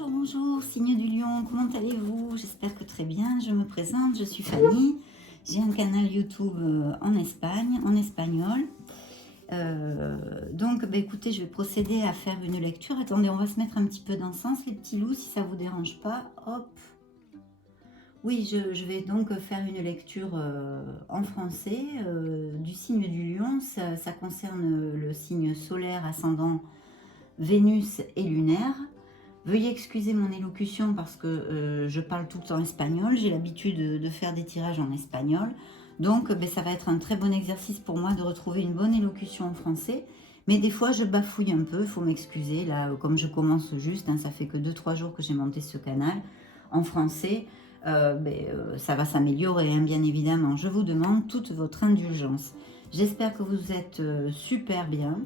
Bonjour, bonjour, signe du lion, comment allez-vous? J'espère que très bien, je me présente, je suis Fanny, j'ai un canal YouTube en Espagne, en espagnol. Donc, écoutez, je vais procéder à faire une lecture. Attendez, on va se mettre un petit peu d'encens, les petits loups, si ça vous dérange pas. Hop. Oui, je vais donc faire une lecture en français du signe du lion. Ça concerne le signe solaire, ascendant, Vénus et lunaire. Veuillez excuser mon élocution parce que je parle tout le temps espagnol. J'ai l'habitude de faire des tirages en espagnol. Donc, ça va être un très bon exercice pour moi de retrouver une bonne élocution en français. Mais des fois, je bafouille un peu, il faut m'excuser. Là, comme je commence juste, ça fait que 2-3 jours que j'ai monté ce canal en français. Ça va s'améliorer, hein, bien évidemment. Je vous demande toute votre indulgence. J'espère que vous êtes super bien,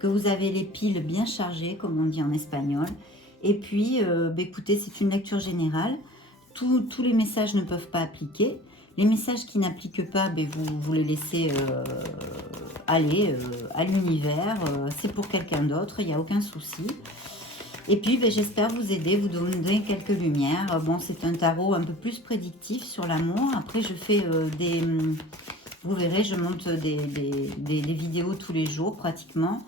que vous avez les piles bien chargées, comme on dit en espagnol. Et puis, écoutez, c'est une lecture générale. Tous les messages ne peuvent pas appliquer. Les messages qui n'appliquent pas, vous les laissez aller à l'univers. C'est pour quelqu'un d'autre, il n'y a aucun souci. Et puis, j'espère vous aider, vous donner quelques lumières. Bon, c'est un tarot un peu plus prédictif sur l'amour. Après, je fais vous verrez, je monte des vidéos tous les jours pratiquement.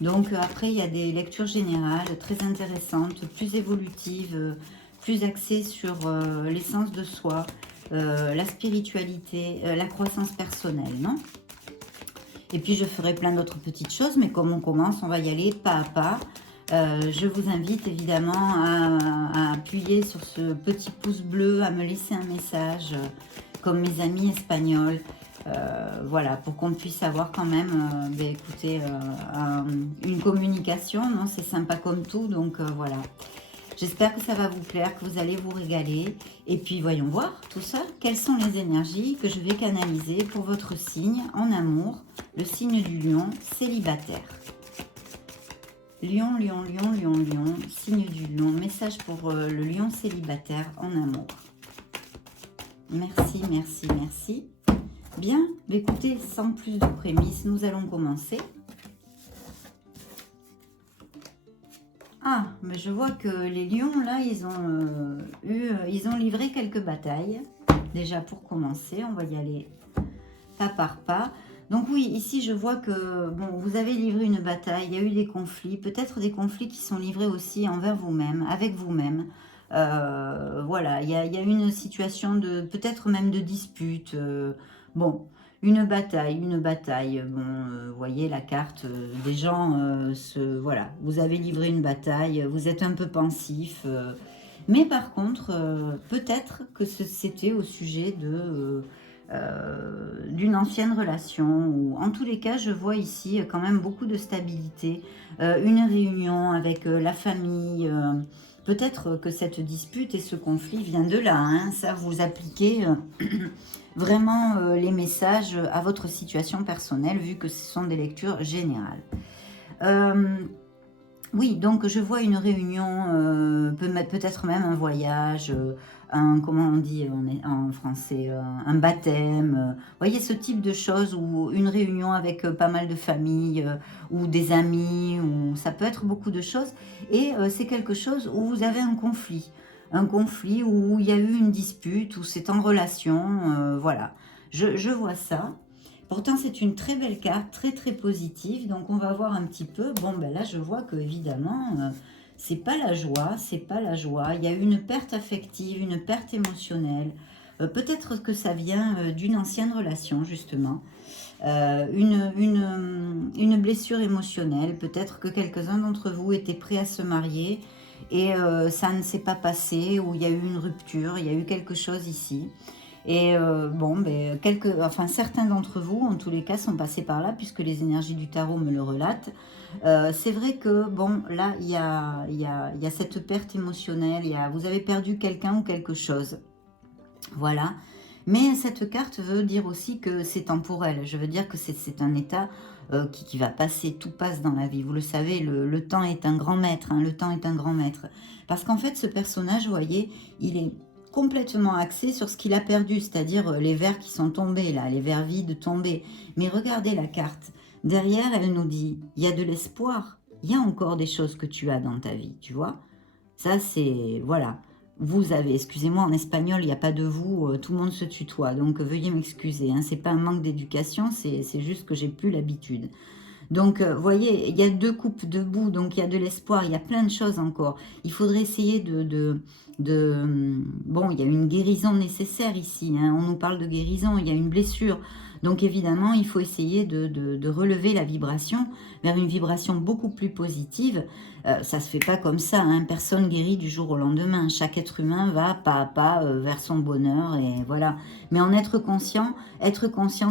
Donc après, il y a des lectures générales très intéressantes, plus évolutives, plus axées sur l'essence de soi, la spiritualité, la croissance personnelle, non? Et puis je ferai plein d'autres petites choses, mais comme on commence, on va y aller pas à pas. Je vous invite évidemment à appuyer sur ce petit pouce bleu, à me laisser un message, comme mes amis espagnols. Voilà, pour qu'on puisse avoir quand même, écoutez, une communication, non, c'est sympa comme tout, donc voilà. J'espère que ça va vous plaire, que vous allez vous régaler. Et puis, voyons voir tout ça. Quelles sont les énergies que je vais canaliser pour votre signe en amour, le signe du lion célibataire. Lion, lion, lion, lion, lion, signe du lion. Message pour le lion célibataire en amour. Merci, merci, merci. Bien, écoutez, sans plus de prémices, nous allons commencer. Ah, mais je vois que les lions, là, ils ont livré quelques batailles. Déjà, pour commencer, on va y aller pas par pas. Donc oui, ici, je vois que, bon, vous avez livré une bataille, il y a eu des conflits, peut-être des conflits qui sont livrés aussi envers vous-même, avec vous-même. Voilà, il y a une situation de, peut-être même de dispute, bon, une bataille, bon, vous voyez la carte des gens, voilà, vous avez livré une bataille, vous êtes un peu pensif, mais par contre, peut-être que c'était au sujet d'une ancienne relation, ou en tous les cas, je vois ici quand même beaucoup de stabilité, une réunion avec la famille, peut-être que cette dispute et ce conflit vient de là, hein, ça vous appliquez vraiment les messages à votre situation personnelle, vu que ce sont des lectures générales. Oui, donc je vois une réunion, peut-être même un voyage, comment on dit en français, un baptême. Vous voyez ce type de choses, ou une réunion avec pas mal de familles, ou des amis, ou ça peut être beaucoup de choses. Et c'est quelque chose où vous avez un conflit où il y a eu une dispute, où c'est en relation, voilà. Je vois ça. Pourtant, c'est une très belle carte, très très positive. Donc, on va voir un petit peu. Bon, là, je vois que évidemment, c'est pas la joie, c'est pas la joie. Il y a une perte affective, une perte émotionnelle. Peut-être que ça vient d'une ancienne relation, justement. Une blessure émotionnelle. Peut-être que quelques-uns d'entre vous étaient prêts à se marier et ça ne s'est pas passé, ou il y a eu une rupture, il y a eu quelque chose ici. Et certains d'entre vous, en tous les cas, sont passés par là, puisque les énergies du tarot me le relatent. C'est vrai que, bon, là, il y a cette perte émotionnelle, vous avez perdu quelqu'un ou quelque chose. Voilà. Mais cette carte veut dire aussi que c'est temporel. Je veux dire que c'est un état qui va passer, tout passe dans la vie. Vous le savez, le temps est un grand maître, hein, le temps est un grand maître. Parce qu'en fait, ce personnage, vous voyez, il est complètement axé sur ce qu'il a perdu, c'est-à-dire les verres qui sont tombés là, les verres vides tombés. Mais regardez la carte. Derrière, elle nous dit, il y a de l'espoir. Il y a encore des choses que tu as dans ta vie, tu vois. Ça, c'est... Voilà. Vous avez... Excusez-moi, en espagnol, il n'y a pas de vous. Tout le monde se tutoie. Donc, veuillez m'excuser. Hein, c'est pas un manque d'éducation. C'est juste que j'ai plus l'habitude. Donc, vous voyez, il y a 2 coupes debout, donc il y a de l'espoir, il y a plein de choses encore. Il faudrait essayer bon, il y a une guérison nécessaire ici, hein. On nous parle de guérison, il y a une blessure. Donc, évidemment, il faut essayer de relever la vibration vers une vibration beaucoup plus positive. Ça ne se fait pas comme ça, hein. Personne guérit du jour au lendemain. Chaque être humain va pas à pas vers son bonheur, et voilà. Mais en être conscient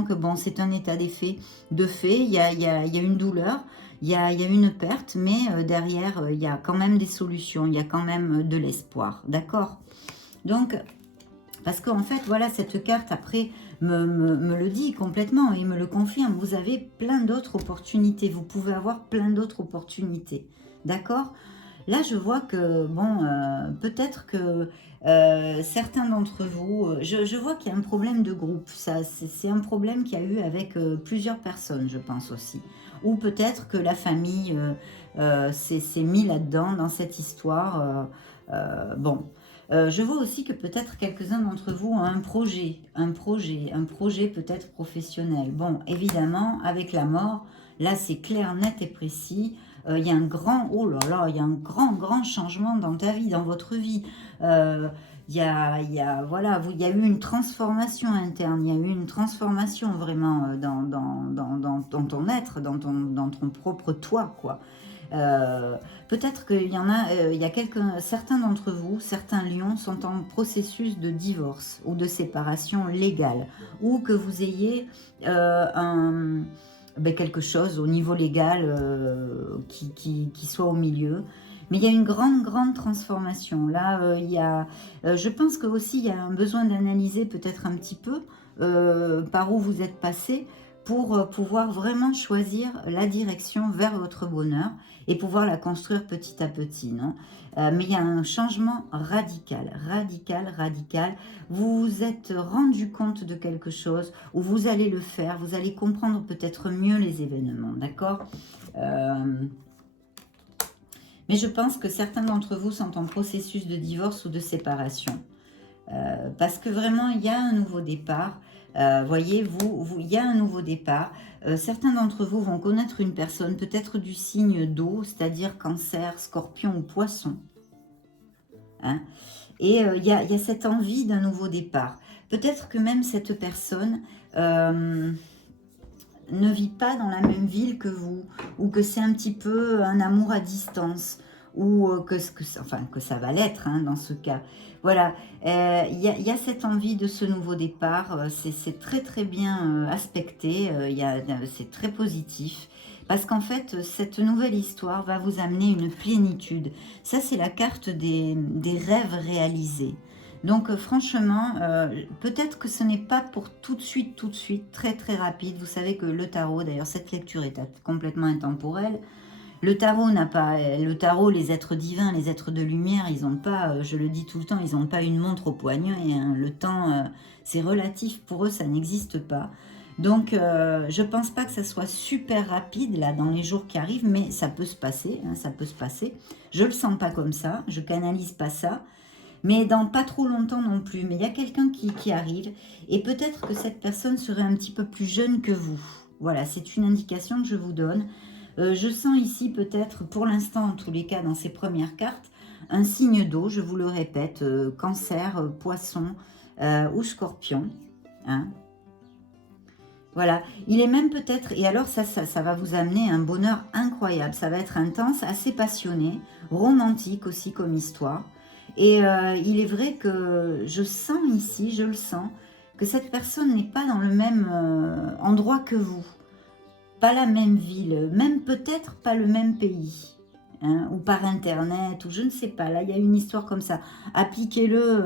que bon, c'est un état d'effet. De fait, il y a une douleur, il y a une perte, mais derrière, il y a quand même des solutions, il y a quand même de l'espoir, d'accord? Donc, parce qu'en fait, voilà, cette carte, après, me le dit complètement et me le confirme. Vous avez plein d'autres opportunités, vous pouvez avoir plein d'autres opportunités, d'accord? Là, je vois que, bon, peut-être que certains d'entre vous, je vois qu'il y a un problème de groupe. C'est un problème qu'il y a eu avec plusieurs personnes, je pense aussi. Ou peut-être que la famille s'est mis là-dedans, dans cette histoire. Bon, je vois aussi que peut-être quelques-uns d'entre vous ont un projet peut-être professionnel. Bon, évidemment, avec la mort, là, c'est clair, net et précis. Il y a un grand, oh là là, il y a un grand changement dans ta vie, dans votre vie. Voilà, il y a eu une transformation interne, il y a eu une transformation vraiment dans ton être, dans ton propre toi, quoi. Peut-être qu'il y en a, certains d'entre vous, certains lions sont en processus de divorce ou de séparation légale, ou que vous ayez quelque chose au niveau légal qui soit au milieu. Mais il y a une grande transformation. Là, je pense que aussi il y a un besoin d'analyser peut-être un petit peu par où vous êtes passé pour pouvoir vraiment choisir la direction vers votre bonheur et pouvoir la construire petit à petit, non? Mais il y a un changement radical. Vous vous êtes rendu compte de quelque chose, ou vous allez le faire, vous allez comprendre peut-être mieux les événements, d'accord? Mais je pense que certains d'entre vous sont en processus de divorce ou de séparation. Parce que vraiment, il y a un nouveau départ. Voyez, il y a un nouveau départ. Certains d'entre vous vont connaître une personne, peut-être du signe d'eau, c'est-à-dire Cancer, Scorpion ou Poisson. Hein, et il y a cette envie d'un nouveau départ. Peut-être que même cette personne ne vit pas dans la même ville que vous, ou que c'est un petit peu un amour à distance, ou que ça va l'être, hein, dans ce cas. Voilà, il y a cette envie de ce nouveau départ, c'est très bien aspecté, c'est très positif, parce qu'en fait, cette nouvelle histoire va vous amener une plénitude. Ça, c'est la carte des rêves réalisés. Donc franchement, peut-être que ce n'est pas pour tout de suite, très rapide. Vous savez que le tarot, d'ailleurs cette lecture est complètement intemporelle. Le tarot, les êtres divins, les êtres de lumière, ils n'ont pas, je le dis tout le temps, ils n'ont pas une montre au poignet, hein. Le temps, c'est relatif, pour eux, ça n'existe pas. Donc, je pense pas que ça soit super rapide, là, dans les jours qui arrivent, mais ça peut se passer, hein, ça peut se passer. Je le sens pas comme ça, je canalise pas ça, mais dans pas trop longtemps non plus. Mais il y a quelqu'un qui arrive, et peut-être que cette personne serait un petit peu plus jeune que vous. Voilà, c'est une indication que je vous donne. Je sens ici peut-être, pour l'instant en tous les cas, dans ces premières cartes, un signe d'eau, je vous le répète, Cancer, Poisson ou Scorpion. Hein. Voilà, il est même peut-être, et alors ça va vous amener un bonheur incroyable, ça va être intense, assez passionné, romantique aussi comme histoire. Et il est vrai que je sens ici, je le sens, que cette personne n'est pas dans le même endroit que vous. Pas la même ville, même peut-être pas le même pays, hein, ou par internet, ou je ne sais pas, là il y a une histoire comme ça. Appliquez-le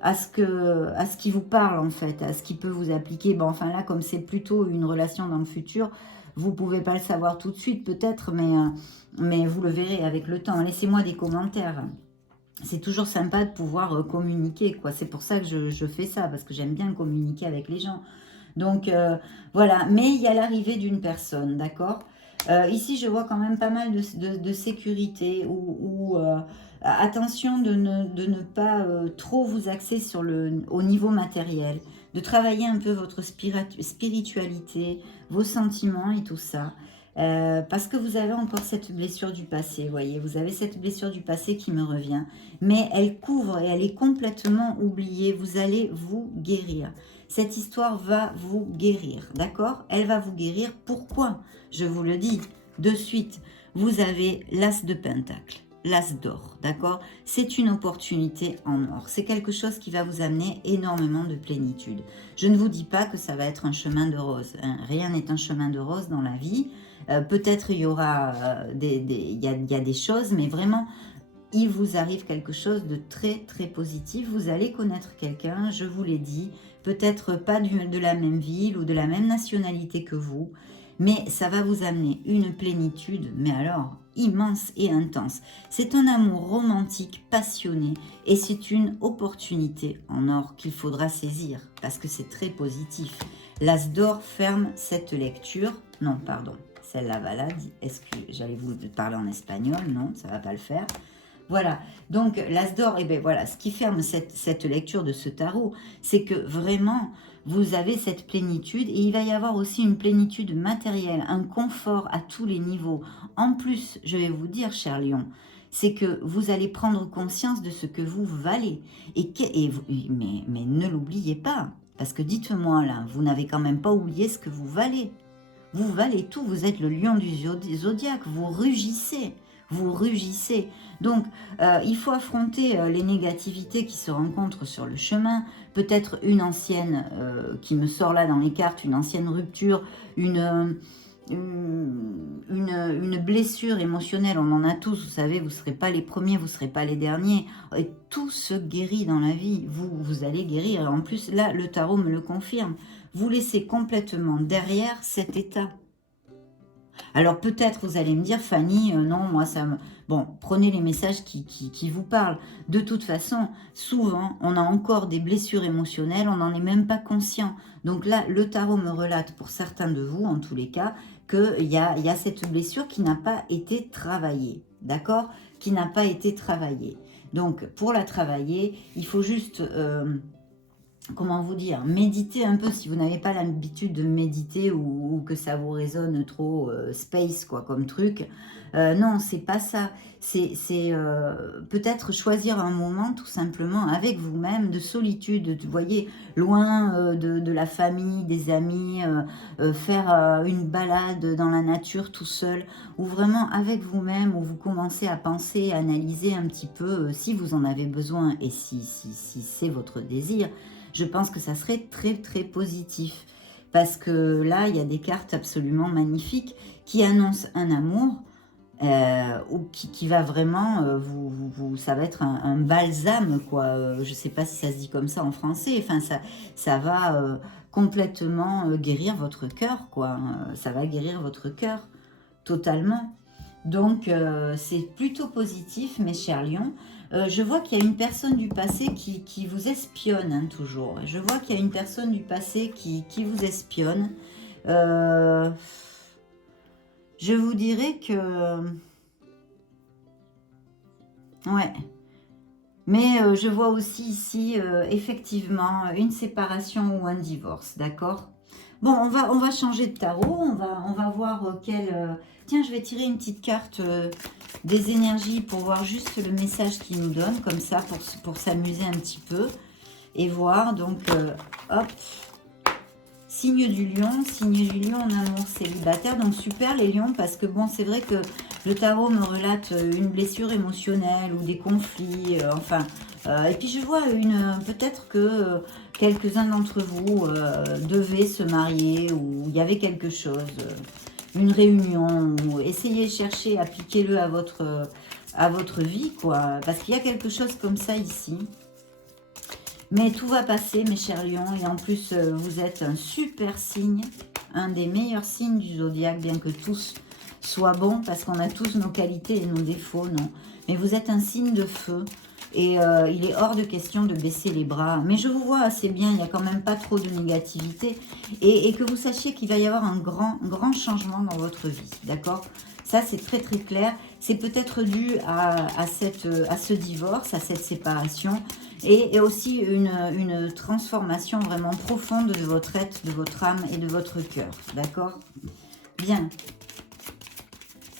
à ce qui vous parle en fait, à ce qui peut vous appliquer. Bon, enfin là, comme c'est plutôt une relation dans le futur, vous ne pouvez pas le savoir tout de suite peut-être, mais vous le verrez avec le temps. Laissez-moi des commentaires. C'est toujours sympa de pouvoir communiquer, quoi. C'est pour ça que je fais ça, parce que j'aime bien communiquer avec les gens. Donc, voilà. Mais il y a l'arrivée d'une personne, d'accord? Ici, je vois quand même pas mal de sécurité ou Attention de ne pas trop vous axer sur au niveau matériel, de travailler un peu votre spiritualité, vos sentiments et tout ça. Parce que vous avez encore cette blessure du passé, vous voyez, vous avez cette blessure du passé qui me revient, mais elle couvre et elle est complètement oubliée, vous allez vous guérir. Cette histoire va vous guérir, d'accord? Elle va vous guérir, pourquoi? Je vous le dis de suite, vous avez l'as de pentacle, l'as d'or, d'accord? C'est une opportunité en or, c'est quelque chose qui va vous amener énormément de plénitude. Je ne vous dis pas que ça va être un chemin de rose, hein. Rien n'est un chemin de rose dans la vie. Peut-être il y aura il y a des choses, mais vraiment, il vous arrive quelque chose de très très positif. Vous allez connaître quelqu'un, je vous l'ai dit, peut-être pas de la même ville ou de la même nationalité que vous, mais ça va vous amener une plénitude, mais alors immense et intense. C'est un amour romantique, passionné, et c'est une opportunité en or qu'il faudra saisir, parce que c'est très positif. L'as d'or ferme cette lecture. Non, pardon, celle-là va là. Est-ce que j'allais vous parler en espagnol? Non, ça ne va pas le faire. Voilà, donc l'as d'or, et bien voilà, ce qui ferme cette lecture de ce tarot, c'est que vraiment, vous avez cette plénitude, et il va y avoir aussi une plénitude matérielle, un confort à tous les niveaux. En plus, je vais vous dire, cher Lion, c'est que vous allez prendre conscience de ce que vous valez. Mais ne l'oubliez pas, parce que dites-moi là, vous n'avez quand même pas oublié ce que vous valez. Vous valez tout, vous êtes le lion du zodiaque, vous rugissez. Vous rugissez. Donc, il faut affronter les négativités qui se rencontrent sur le chemin. Peut-être une ancienne, qui me sort là dans les cartes, une ancienne rupture, une blessure émotionnelle. On en a tous, vous savez, vous ne serez pas les premiers, vous ne serez pas les derniers. Et tout se guérit dans la vie. Vous allez guérir. Et en plus, là, le tarot me le confirme. Vous laissez complètement derrière cet état. Alors peut-être vous allez me dire, Fanny, non, moi ça me... Bon, prenez les messages qui vous parlent. De toute façon, souvent, on a encore des blessures émotionnelles, on n'en est même pas conscient. Donc là, le tarot me relate, pour certains de vous, en tous les cas, qu'il y a cette blessure qui n'a pas été travaillée. D'accord? Qui n'a pas été travaillée. Donc, pour la travailler, il faut juste... comment vous dire, méditer un peu si vous n'avez pas l'habitude de méditer ou que ça vous résonne trop space quoi comme truc. Non, c'est pas ça. C'est peut-être choisir un moment tout simplement avec vous-même de solitude, vous voyez, loin de la famille, des amis, faire une balade dans la nature tout seul, ou vraiment avec vous-même, où vous commencez à penser, à analyser un petit peu si vous en avez besoin et si c'est votre désir. Je pense que ça serait très très positif, parce que là, il y a des cartes absolument magnifiques qui annoncent un amour ou qui va vraiment, ça va être un balsame, quoi. Je ne sais pas si ça se dit comme ça en français, enfin ça va complètement guérir votre cœur, quoi. Ça va guérir votre cœur totalement. Donc, c'est plutôt positif, mes chers lions. Je vois qu'il y a une personne du passé qui vous espionne, hein, toujours. Je vois qu'il y a une personne du passé qui vous espionne. Je vous dirais que... Ouais. Mais je vois aussi ici, effectivement, une séparation ou un divorce, d'accord? Bon, on va changer de tarot, on va voir quel... Tiens, je vais tirer une petite carte des énergies pour voir juste le message qu'il nous donne, comme ça, pour s'amuser un petit peu. Et voir, donc, hop, signe du lion en amour célibataire. Donc, super les lions, parce que bon, c'est vrai que le tarot me relate une blessure émotionnelle ou des conflits, enfin... et puis je vois peut-être que quelques-uns d'entre vous devaient se marier, ou il y avait quelque chose, une réunion, ou essayez, chercher, appliquez-le à votre vie, quoi. Parce qu'il y a quelque chose comme ça ici. Mais tout va passer, mes chers lions, et en plus, vous êtes un super signe, un des meilleurs signes du zodiaque, bien que tous soient bons, parce qu'on a tous nos qualités et nos défauts, non. Mais vous êtes un signe de feu. Et il est hors de question de baisser les bras. Mais je vous vois assez bien, il n'y a quand même pas trop de négativité. Et que vous sachiez qu'il va y avoir un grand changement dans votre vie. D'accord? Ça, c'est très très clair. C'est peut-être dû à ce divorce, à cette séparation. Et aussi une transformation vraiment profonde de votre être, de votre âme et de votre cœur. D'accord? Bien.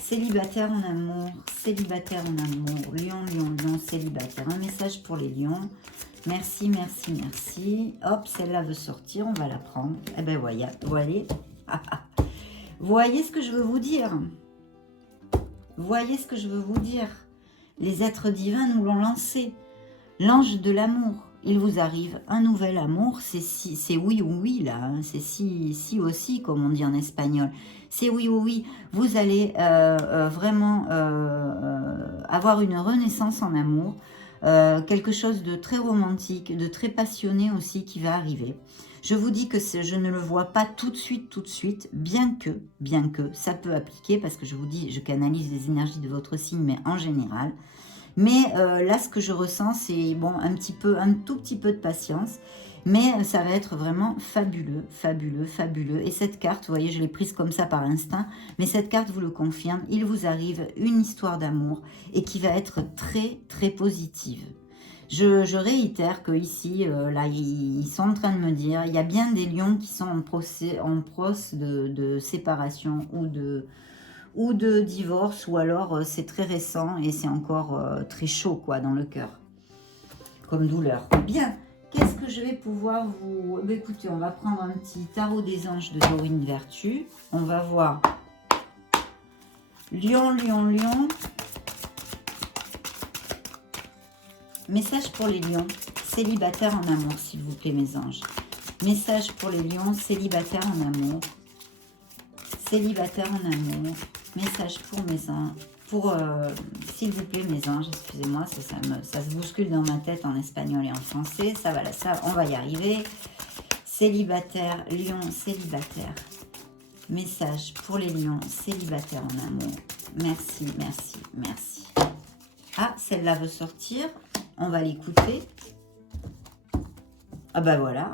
Célibataire en amour, célibataire en amour, lion, lion, lion, célibataire. Un message pour les lions. Merci, merci, merci. Hop, celle-là veut sortir, on va la prendre. Eh ben voilà, voyez. Voyez ce que je veux vous dire. Voyez ce que je veux vous dire. Les êtres divins nous l'ont lancé. L'ange de l'amour. Il vous arrive un nouvel amour. C'est oui ou oui là. Hein. C'est si aussi comme on dit en espagnol. C'est oui ou oui. Vous allez vraiment avoir une renaissance en amour. Quelque chose de très romantique, de très passionné aussi qui va arriver. Je vous dis que je ne le vois pas tout de suite, bien que ça peut appliquer, parce que je vous dis, je canalise les énergies de votre signe, mais en général. Mais là, ce que je ressens, c'est bon, un tout petit peu de patience, mais ça va être vraiment fabuleux, fabuleux, fabuleux. Et cette carte, vous voyez, je l'ai prise comme ça par instinct, mais cette carte vous le confirme, il vous arrive une histoire d'amour et qui va être très, très positive. Je réitère que ici, là, ils sont en train de me dire, il y a bien des lions qui sont en procès de séparation ou de divorce, ou alors c'est très récent et c'est encore très chaud quoi dans le cœur, comme douleur. Bien, qu'est-ce que je vais pouvoir vous... écoutez, on va prendre un petit tarot des anges de Dorine Vertu. On va voir Lion, Lion, Lion. Message pour les lions, célibataires en amour, s'il vous plaît, mes anges. Message pour les lions, célibataires en amour. Célibataire en amour. Message pour mes anges. S'il vous plaît, mes anges, excusez-moi, ça se bouscule dans ma tête en espagnol et en français. Ça va, là, ça, on va y arriver. Célibataire, lion, célibataire. Message pour les lions, célibataires en amour. Merci, merci, merci. Ah, celle-là veut sortir. On va l'écouter. Ah ben voilà.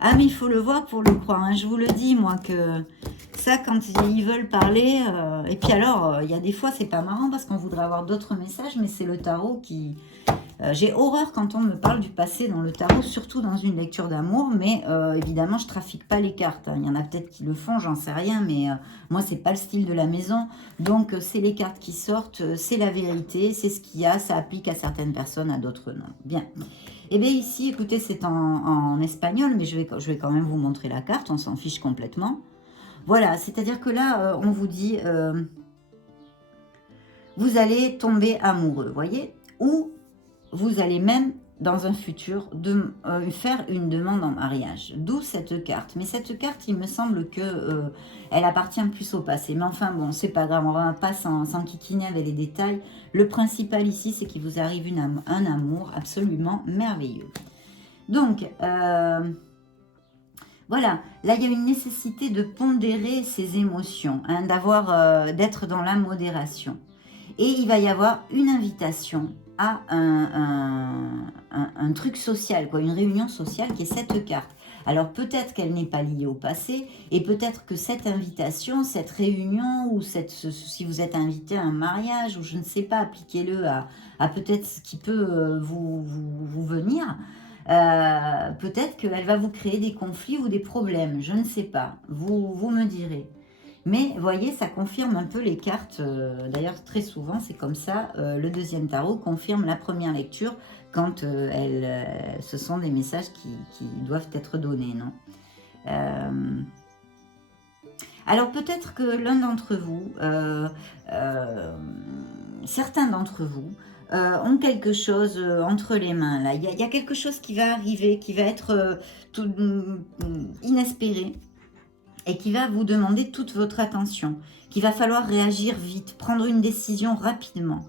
Ah mais il faut le voir pour le croire. Hein. Je vous le dis moi que ça quand ils veulent parler. Et puis alors il y a des fois c'est pas marrant parce qu'on voudrait avoir d'autres messages, mais c'est le tarot qui... j'ai horreur quand on me parle du passé dans le tarot, surtout dans une lecture d'amour, mais évidemment je trafique pas les cartes. Hein. Il y en a peut-être qui le font, j'en sais rien, mais moi c'est pas le style de la maison. Donc c'est les cartes qui sortent, c'est la vérité, c'est ce qu'il y a, ça applique à certaines personnes, à d'autres non. Bien. Et bien ici, écoutez, c'est en espagnol, mais je vais quand même vous montrer la carte, on s'en fiche complètement. Voilà, c'est-à-dire que là, on vous dit, vous allez tomber amoureux, voyez, ou vous allez même, dans un futur, faire une demande en mariage. D'où cette carte. Mais cette carte, il me semble que elle appartient plus au passé. Mais enfin, bon, c'est pas grave, on va pas s'enquiquiner avec les détails. Le principal ici, c'est qu'il vous arrive un amour absolument merveilleux. Donc, voilà, là, il y a une nécessité de pondérer ses émotions, hein, d'être dans la modération. Et il va y avoir une invitation à un truc social, quoi, une réunion sociale qui est cette carte. Alors peut-être qu'elle n'est pas liée au passé, et peut-être que cette invitation, cette réunion, ou si vous êtes invité à un mariage, ou je ne sais pas, appliquez-le à peut-être ce qui peut vous venir. Peut-être qu'elle va vous créer des conflits ou des problèmes, je ne sais pas, vous me direz. Mais voyez, ça confirme un peu les cartes, d'ailleurs très souvent c'est comme ça, le deuxième tarot confirme la première lecture quand ce sont des messages qui doivent être donnés, non Alors peut-être que l'un d'entre vous, certains d'entre vous, ont quelque chose entre les mains, là. Il y a quelque chose qui va arriver, qui va être inespéré, et qui va vous demander toute votre attention, qu'il va falloir réagir vite, prendre une décision rapidement.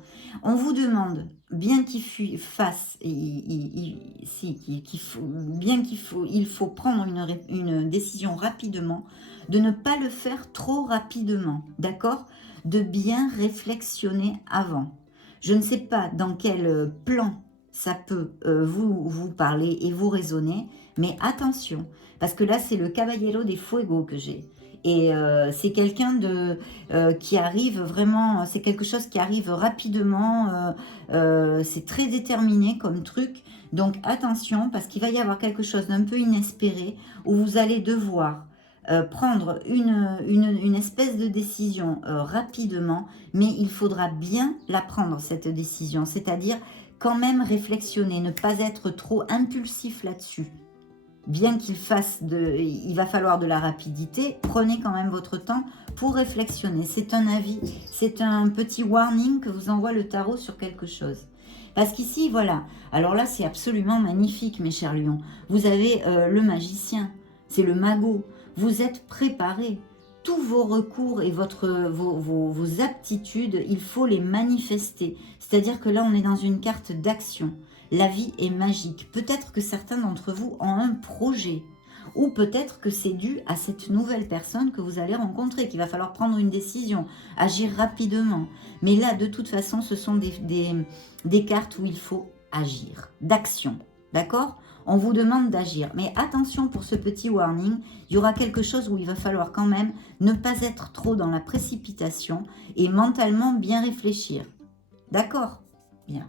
On vous demande, bien qu'il fasse, il faut prendre une décision rapidement, de ne pas le faire trop rapidement, d'accord? De bien réflexionner avant. Je ne sais pas dans quel plan ça peut vous parler et vous raisonner, mais attention, parce que là, c'est le Caballero des Fuego que j'ai. Et c'est quelqu'un qui arrive vraiment, c'est quelque chose qui arrive rapidement, c'est très déterminé comme truc. Donc attention, parce qu'il va y avoir quelque chose d'un peu inespéré, où vous allez devoir prendre une espèce de décision rapidement, mais il faudra bien la prendre, cette décision. C'est-à-dire quand même réflexionner, ne pas être trop impulsif là-dessus. Bien il va falloir de la rapidité, prenez quand même votre temps pour réflexionner. C'est un avis, c'est un petit warning que vous envoie le tarot sur quelque chose. Parce qu'ici, voilà, alors là c'est absolument magnifique mes chers lions. Vous avez le magicien, c'est le magot. Vous êtes préparés. Tous vos recours et vos aptitudes, il faut les manifester. C'est-à-dire que là, on est dans une carte d'action. La vie est magique. Peut-être que certains d'entre vous ont un projet. Ou peut-être que c'est dû à cette nouvelle personne que vous allez rencontrer, qu'il va falloir prendre une décision, agir rapidement. Mais là, de toute façon, ce sont des cartes où il faut agir, d'action. D'accord ? On vous demande d'agir. Mais attention pour ce petit warning, il y aura quelque chose où il va falloir quand même ne pas être trop dans la précipitation et mentalement bien réfléchir. D'accord ? Bien.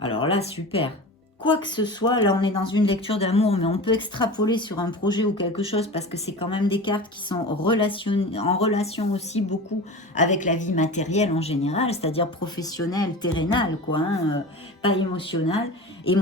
Alors là, super. Quoi que ce soit, là on est dans une lecture d'amour, mais on peut extrapoler sur un projet ou quelque chose parce que c'est quand même des cartes qui sont en relation aussi beaucoup avec la vie matérielle en général, c'est-à-dire professionnelle, terrénale, quoi, hein, pas émotionnelle. Et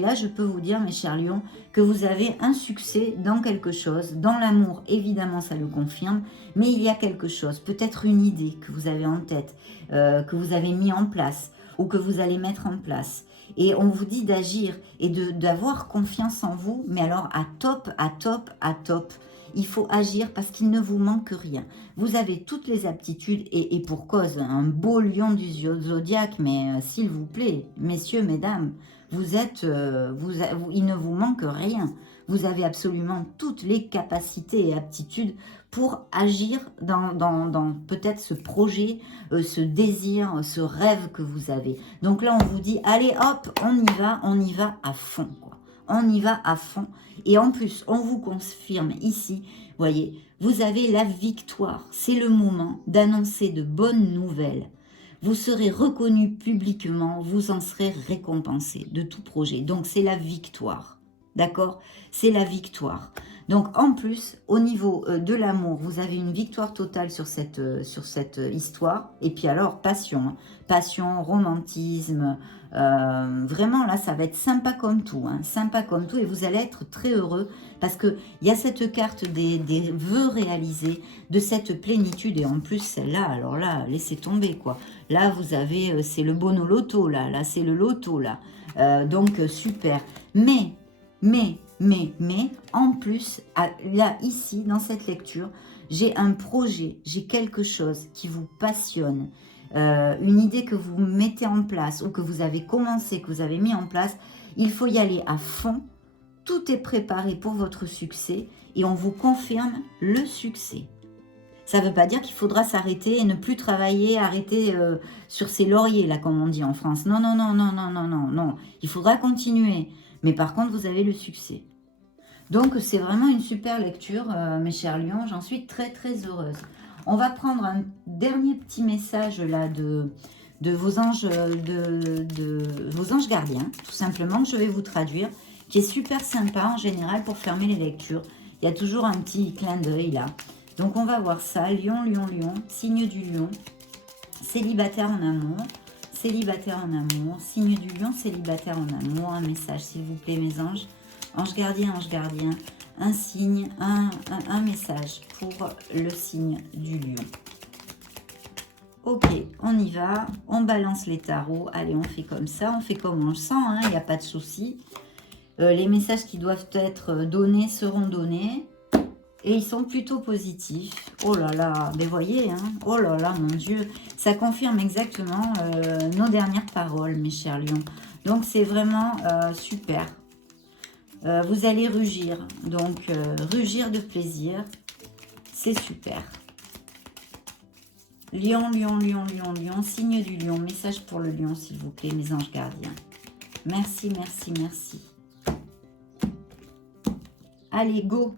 là, je peux vous dire, mes chers lions, que vous avez un succès dans quelque chose. Dans l'amour, évidemment, ça le confirme, mais il y a quelque chose, peut-être une idée que vous avez en tête, que vous avez mis en place ou que vous allez mettre en place. Et on vous dit d'agir et d'avoir confiance en vous, mais alors à top, à top, à top. Il faut agir parce qu'il ne vous manque rien. Vous avez toutes les aptitudes et pour cause, un beau lion du zodiaque, mais s'il vous plaît, messieurs, mesdames, vous êtes, il ne vous manque rien. Vous avez absolument toutes les capacités et aptitudes pour agir dans peut-être ce projet, ce désir, ce rêve que vous avez. Donc là, on vous dit, allez hop, on y va à fond, quoi. On y va à fond. Et en plus, on vous confirme ici, voyez, vous avez la victoire. C'est le moment d'annoncer de bonnes nouvelles. Vous serez reconnu publiquement, vous en serez récompensé de tout projet. Donc c'est la victoire. D'accord? C'est la victoire. Donc en plus, au niveau de l'amour, vous avez une victoire totale sur cette histoire. Et puis alors, passion. Hein. Passion, romantisme. Vraiment, là, ça va être sympa comme tout. Hein, sympa comme tout. Et vous allez être très heureux parce qu'il y a cette carte des vœux réalisés, de cette plénitude. Et en plus, celle-là, alors là, laissez tomber, quoi. Là, vous avez, c'est le bono loto, là. Là, c'est le loto, là. Donc, super. Mais, en plus, là, ici, dans cette lecture, j'ai un projet, j'ai quelque chose qui vous passionne, une idée que vous mettez en place ou que vous avez commencé, que vous avez mis en place. Il faut y aller à fond. Tout est préparé pour votre succès et on vous confirme le succès. Ça ne veut pas dire qu'il faudra s'arrêter et ne plus travailler, arrêter sur ses lauriers, là, comme on dit en France. Non, non, non, non, non, non, non, non. Il faudra continuer. Mais par contre, vous avez le succès. Donc, c'est vraiment une super lecture, mes chers lions. J'en suis très, très heureuse. On va prendre un dernier petit message, là, de vos anges, vos anges gardiens, tout simplement, que je vais vous traduire, qui est super sympa, en général, pour fermer les lectures. Il y a toujours un petit clin d'œil, là. Donc, on va voir ça. Lion, lion, lion, signe du lion, célibataire en amour. Célibataire en amour, signe du lion, célibataire en amour, un message s'il vous plaît mes anges, ange gardien, un signe, un message pour le signe du lion. Ok, on y va, on balance les tarots, allez on fait comme ça, on fait comme on le sent, il n'y a pas de souci. Les messages qui doivent être donnés seront donnés. Et ils sont plutôt positifs. Oh là là, mais voyez, hein, oh là là, mon Dieu. Ça confirme exactement nos dernières paroles, mes chers lions. Donc, c'est vraiment super. Vous allez rugir. Donc, rugir de plaisir. C'est super. Lion, lion, lion, lion, lion, signe du lion. Message pour le lion, s'il vous plaît, mes anges gardiens. Merci, merci, merci. Allez, go.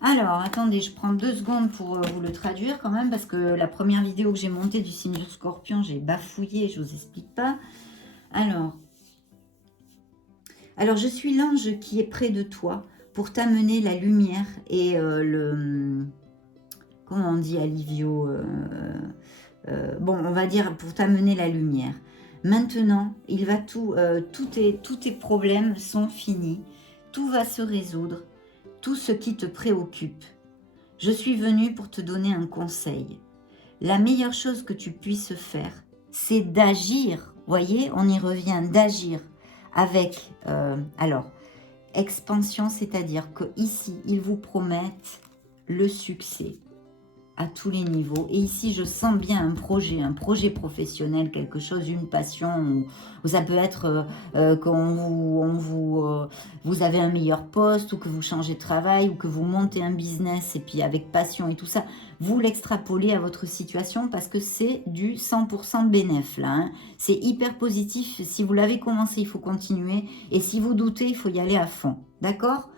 Alors, attendez, je prends 2 secondes pour vous le traduire quand même, parce que la première vidéo que j'ai montée du signe du scorpion, j'ai bafouillé, je vous explique pas. Alors, je suis l'ange qui est près de toi pour t'amener la lumière et comment on dit, Alivio bon, on va dire pour t'amener la lumière. Maintenant, il va tous tes problèmes sont finis. Tout va se résoudre. Tout ce qui te préoccupe. Je suis venue pour te donner un conseil. La meilleure chose que tu puisses faire, c'est d'agir. Voyez, on y revient, d'agir avec, alors, expansion, c'est-à-dire que ici, ils vous promettent le succès à tous les niveaux. Et ici, je sens bien un projet professionnel, quelque chose, une passion, ou ça peut être vous avez un meilleur poste, ou que vous changez de travail, ou que vous montez un business, et puis avec passion et tout ça, vous l'extrapolez à votre situation, parce que c'est du 100% bénéf, là. Hein. C'est hyper positif. Si vous l'avez commencé, il faut continuer. Et si vous doutez, il faut y aller à fond. D'accord ?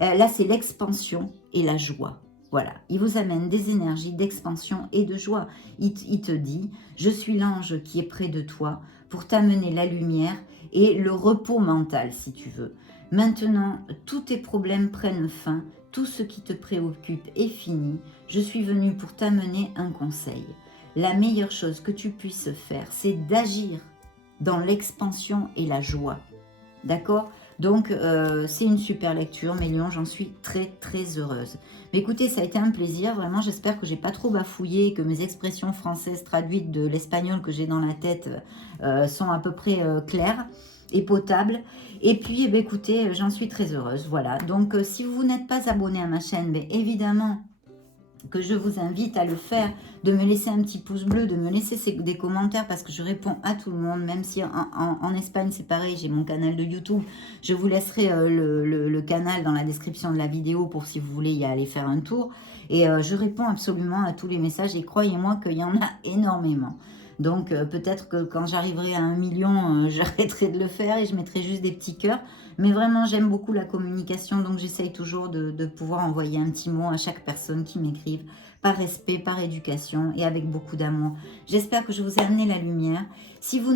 Là, c'est l'expansion et la joie. Voilà, il vous amène des énergies d'expansion et de joie. Il te dit, je suis l'ange qui est près de toi pour t'amener la lumière et le repos mental, si tu veux. Maintenant, tous tes problèmes prennent fin, tout ce qui te préoccupe est fini. Je suis venue pour t'amener un conseil. La meilleure chose que tu puisses faire, c'est d'agir dans l'expansion et la joie. D'accord ? Donc, c'est une super lecture, mes lions, j'en suis très, très heureuse. Mais écoutez, ça a été un plaisir, vraiment, j'espère que j'ai pas trop bafouillé, que mes expressions françaises traduites de l'espagnol que j'ai dans la tête sont à peu près claires et potables. Et puis, écoutez, j'en suis très heureuse, voilà. Donc, si vous n'êtes pas abonné à ma chaîne, évidemment que je vous invite à le faire, de me laisser un petit pouce bleu, de me laisser des commentaires parce que je réponds à tout le monde, même si en Espagne c'est pareil, j'ai mon canal de YouTube, je vous laisserai le canal dans la description de la vidéo pour si vous voulez y aller faire un tour, et je réponds absolument à tous les messages et croyez-moi qu'il y en a énormément. Donc peut-être que quand j'arriverai à 1 million, j'arrêterai de le faire et je mettrai juste des petits cœurs. Mais vraiment, j'aime beaucoup la communication, donc j'essaye toujours de pouvoir envoyer un petit mot à chaque personne qui m'écrive, par respect, par éducation et avec beaucoup d'amour. J'espère que je vous ai amené la lumière. Si vous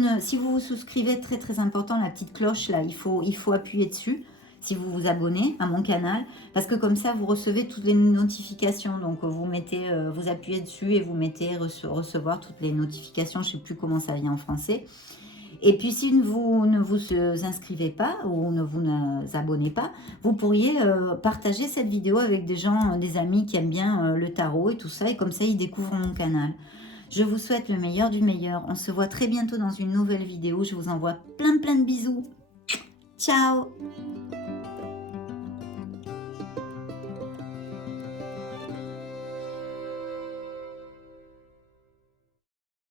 vous souscrivez, très très important, la petite cloche là, il faut appuyer dessus. Si vous vous abonnez à mon canal, parce que comme ça, vous recevez toutes les notifications. Donc, vous appuyez dessus et vous mettez recevoir toutes les notifications. Je ne sais plus comment ça vient en français. Et puis, si vous ne vous inscrivez pas ou ne vous abonnez pas, vous pourriez partager cette vidéo avec des gens, des amis qui aiment bien le tarot et tout ça. Et comme ça, ils découvrent mon canal. Je vous souhaite le meilleur du meilleur. On se voit très bientôt dans une nouvelle vidéo. Je vous envoie plein de bisous. Ciao!